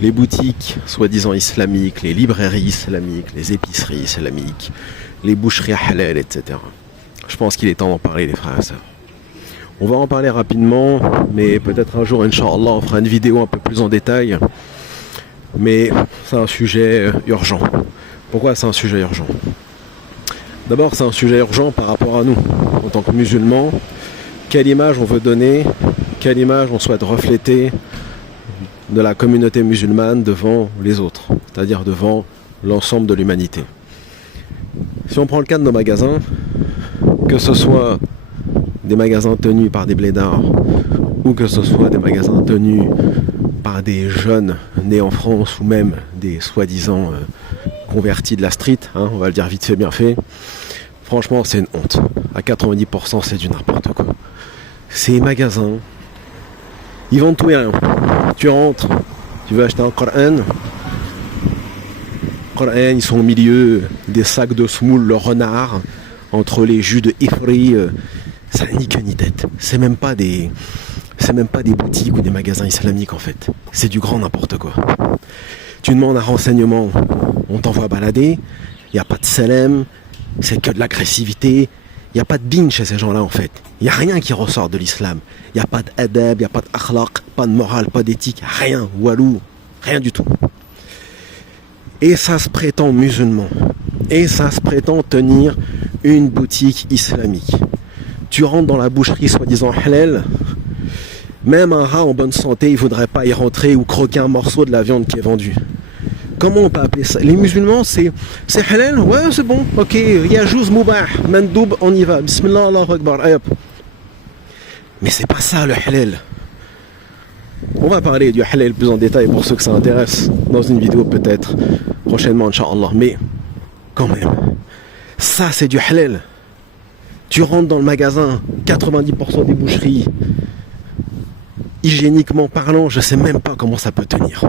les boutiques soi-disant islamiques, les librairies islamiques, les épiceries islamiques, les boucheries halal, etc. Je pense qu'il est temps d'en parler, les frères et sœurs. On va en parler rapidement, mais peut-être un jour, Inch'Allah, on fera une vidéo un peu plus en détail. Mais c'est un sujet urgent. Pourquoi c'est un sujet urgent? D'abord, c'est un sujet urgent par rapport à nous, en tant que musulmans. Quelle image on veut donner, quelle image on souhaite refléter de la communauté musulmane devant les autres, c'est-à-dire devant l'ensemble de l'humanité. Si on prend le cas de nos magasins, que ce soit des magasins tenus par des blédards ou que ce soit des magasins tenus par des jeunes nés en France ou même des soi-disant convertis de la street, on va le dire vite fait bien fait, franchement c'est une honte. À 90% c'est du n'importe quoi. Ces magasins, ils vendent tout et rien. Tu rentres, tu veux acheter un Coran, ils sont au milieu des sacs de semoule, le renard, entre les jus de ifri, ça n'a ni queue ni tête. C'est même pas des boutiques ou des magasins islamiques en fait. C'est du grand n'importe quoi. Tu demandes un renseignement, on t'envoie balader, il n'y a pas de salam, c'est que de l'agressivité, il n'y a pas de din chez ces gens-là en fait. Il n'y a rien qui ressort de l'islam. Il n'y a pas d'adab, il n'y a pas d'akhlaq, pas de morale, pas d'éthique, rien, walou, rien du tout. Et ça se prétend musulman. Et ça se prétend tenir une boutique islamique. Tu rentres dans la boucherie soi-disant halal, même un rat en bonne santé, il ne voudrait pas y rentrer ou croquer un morceau de la viande qui est vendue. Comment on peut appeler ça? Les musulmans, c'est halal? Ouais, c'est bon, ok, yajouz moubah, mandoub, on y va, bismillah, Allahu akbar, ayop. Mais c'est pas ça le halal. On va parler du halal plus en détail pour ceux que ça intéresse, dans une vidéo peut-être, prochainement, Inch'Allah, mais quand même, ça c'est du halal. Tu rentres dans le magasin, 90% des boucheries, hygiéniquement parlant, je sais même pas comment ça peut tenir.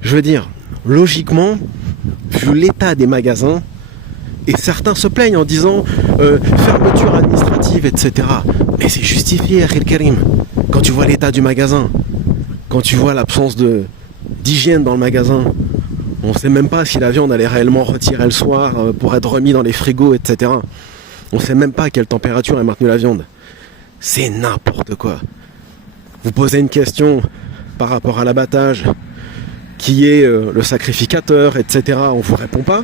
Je veux dire, logiquement, vu l'état des magasins, et certains se plaignent en disant fermeture administrative, etc. Mais c'est justifié, Akhil Karim. Quand tu vois l'état du magasin, quand tu vois l'absence d'hygiène dans le magasin, on ne sait même pas si la viande elle est réellement retirée le soir pour être remis dans les frigos, etc. On ne sait même pas à quelle température est maintenue la viande. C'est n'importe quoi. Vous posez une question par rapport à l'abattage, qui est le sacrificateur, etc. On ne vous répond pas.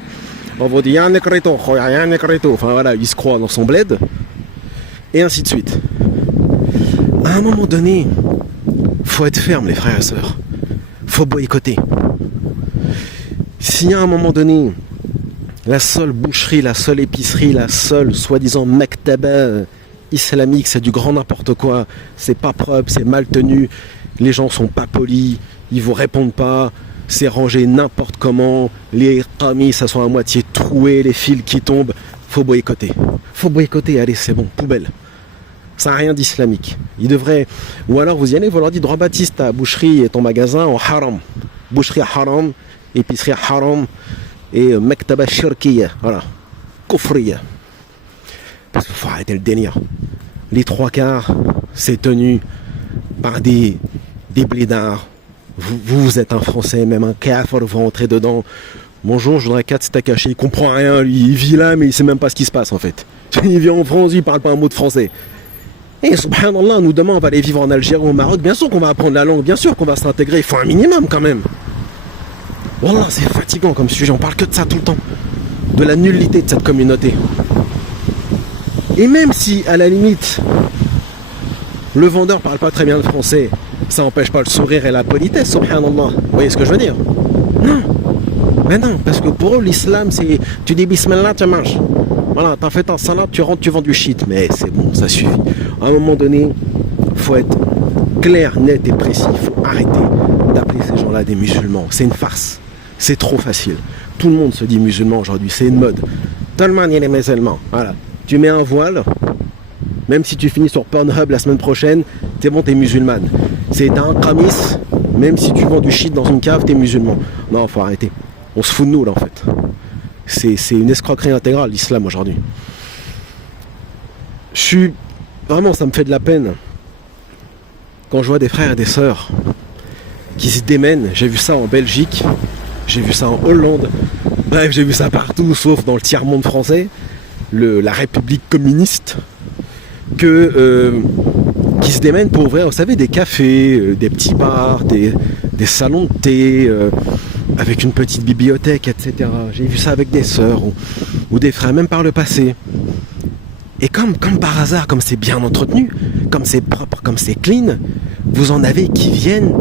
On vous dit, y'a un écréto, y'a un écréto. Enfin voilà, il se croit dans son bled. Et ainsi de suite. À un moment donné, faut être ferme, les frères et sœurs. Faut boycotter. Si à un moment donné, la seule boucherie, la seule épicerie, la seule soi-disant maktaba islamique, c'est du grand n'importe quoi, c'est pas propre, c'est mal tenu, les gens sont pas polis, ils vous répondent pas, c'est rangé n'importe comment, les qamis ça sont à moitié troués, les fils qui tombent, faut boycotter. Faut boycotter, allez c'est bon, poubelle. Ça n'a rien d'islamique. Ils devraient, ou alors vous y allez, vous leur dites droit baptiste, ta boucherie et ton magasin en haram. Boucherie haram, épicerie haram et maktaba shirkiya, voilà, kufriya. Parce qu'il faut arrêter le délire. Les trois quarts, c'est tenu par des blédards. Vous êtes un Français, même un kafir, vous rentrez dedans. Bonjour, je voudrais 4 steaks hachés. Il comprend rien, lui, il vit là, mais il sait même pas ce qui se passe en fait. Il vit en France, il parle pas un mot de français. Et subhanallah, nous demain on va aller vivre en Algérie ou au Maroc, bien sûr qu'on va apprendre la langue, bien sûr qu'on va s'intégrer, il faut un minimum quand même. Wallah, c'est fatigant comme sujet, on parle que de ça tout le temps. De la nullité de cette communauté. Et même si, à la limite, le vendeur parle pas très bien le français, ça n'empêche pas le sourire et la politesse, subhanallah. Vous voyez ce que je veux dire? Non. Mais non, parce que pour eux, l'islam, c'est... Tu dis bismillah, tu manges. Voilà, t'as fait un salat, tu rentres, tu vends du shit. Mais c'est bon, ça suffit. À un moment donné, il faut être clair, net et précis. Il faut arrêter d'appeler ces gens-là des musulmans. C'est une farce. C'est trop facile. Tout le monde se dit musulman aujourd'hui. C'est une mode. Tout le monde, il est musulman. Voilà. Tu mets un voile, même si tu finis sur Pornhub la semaine prochaine, t'es bon, t'es musulmane. C'est un qamis, même si tu vends du shit dans une cave, t'es musulman. Non, faut arrêter. On se fout de nous, là, en fait. C'est une escroquerie intégrale, l'islam, aujourd'hui. Vraiment, ça me fait de la peine quand je vois des frères et des sœurs qui se démènent. J'ai vu ça en Belgique, j'ai vu ça en Hollande, bref, j'ai vu ça partout, sauf dans le tiers-monde français, la République communiste, qui se démènent pour ouvrir, vous savez, des cafés, des petits bars, des salons de thé, avec une petite bibliothèque, etc. J'ai vu ça avec des sœurs ou des frères, même par le passé. Et comme par hasard, comme c'est bien entretenu, comme c'est propre, comme c'est clean, vous en avez qui viennent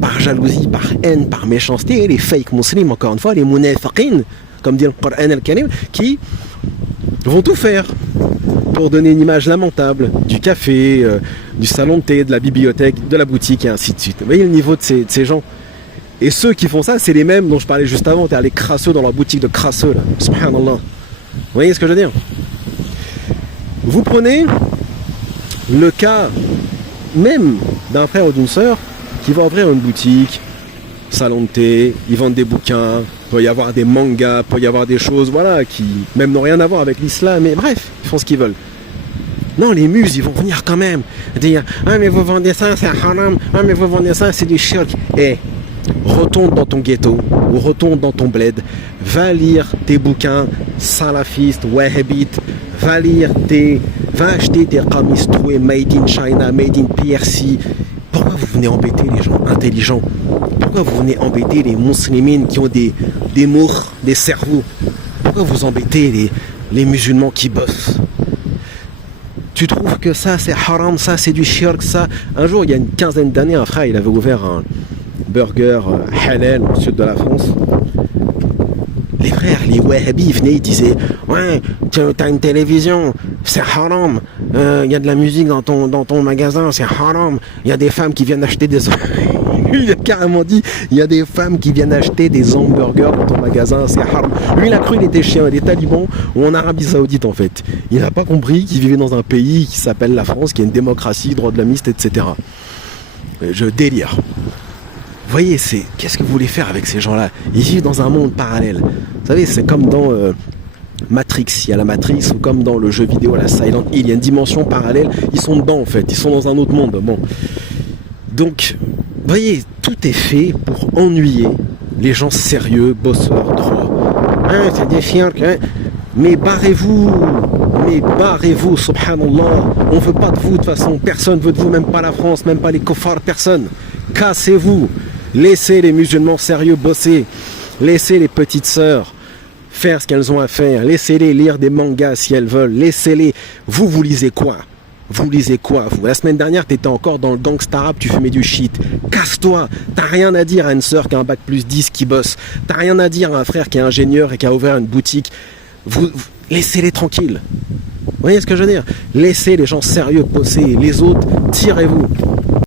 par jalousie, par haine, par méchanceté, les fake musulmans, encore une fois, les munafiqin, comme dit le Coran al-Karim, qui vont tout faire pour donner une image lamentable du café, du salon de thé, de la bibliothèque, de la boutique, et ainsi de suite. Vous voyez le niveau de ces gens. Et ceux qui font ça, c'est les mêmes dont je parlais juste avant, les crasseux dans leur boutique de crasseux, là. Subhanallah. Vous voyez ce que je veux dire? Vous prenez le cas même d'un frère ou d'une sœur qui va ouvrir une boutique, salon de thé, ils vendent des bouquins, il peut y avoir des mangas, il peut y avoir des choses, voilà, qui même n'ont rien à voir avec l'islam, mais bref, ils font ce qu'ils veulent. Non, les muses, ils vont venir quand même dire « Ah, mais vous vendez ça, c'est haram, ah, mais vous vendez ça, c'est du shirk. » Eh, retourne dans ton ghetto ou retourne dans ton bled, va lire tes bouquins salafistes, wahhabites, va acheter tes qamis troués made in China, made in PRC. Pourquoi vous venez embêter les gens intelligents? Pourquoi vous venez embêter les musulmans qui ont des mours, des cerveaux? Pourquoi vous embêtez les musulmans qui bossent? Tu trouves que ça c'est haram, ça c'est du shirk, ça? Un jour, il y a une quinzaine d'années, un frère, il avait ouvert un burger halal au sud de la France. Les frères, les wahhabis, ils venaient, ils disaient « Ouais, t'as une télévision, c'est haram. Y a de la musique dans ton magasin, c'est haram. Il y a des femmes qui viennent acheter des... » Lui, il a carrément dit « Il y a des femmes qui viennent acheter des hamburgers dans ton magasin, c'est haram. » Lui, il a cru qu'il était chien, des talibans ou en Arabie Saoudite, en fait. Il n'a pas compris qu'il vivait dans un pays qui s'appelle la France, qui a une démocratie, droit de la miste, etc. Je délire. Vous voyez, qu'est-ce que vous voulez faire avec ces gens-là? Ils vivent dans un monde parallèle. Vous savez, c'est comme dans Matrix, il y a la Matrix, ou comme dans le jeu vidéo, la Silent Hill, il y a une dimension parallèle, ils sont dedans en fait, ils sont dans un autre monde. Bon. Donc, vous voyez, tout est fait pour ennuyer les gens sérieux, bosseurs, droits. Hein, c'est des chiens, hein. Mais barrez-vous, subhanallah. On veut pas de vous de toute façon, personne veut de vous, même pas la France, même pas les kofars, personne. Cassez-vous, laissez les musulmans sérieux bosser, laissez les petites sœurs faire ce qu'elles ont à faire, laissez-les lire des mangas si elles veulent, laissez-les. Vous lisez quoi? Vous lisez quoi, vous? La semaine dernière, t'étais encore dans le gangsta rap, tu fumais du shit. Casse-toi. T'as rien à dire à une sœur qui a un bac plus 10 qui bosse. T'as rien à dire à un frère qui est ingénieur et qui a ouvert une boutique. Vous laissez-les tranquilles. Vous voyez ce que je veux dire? Laissez les gens sérieux bosser. Les autres, tirez-vous.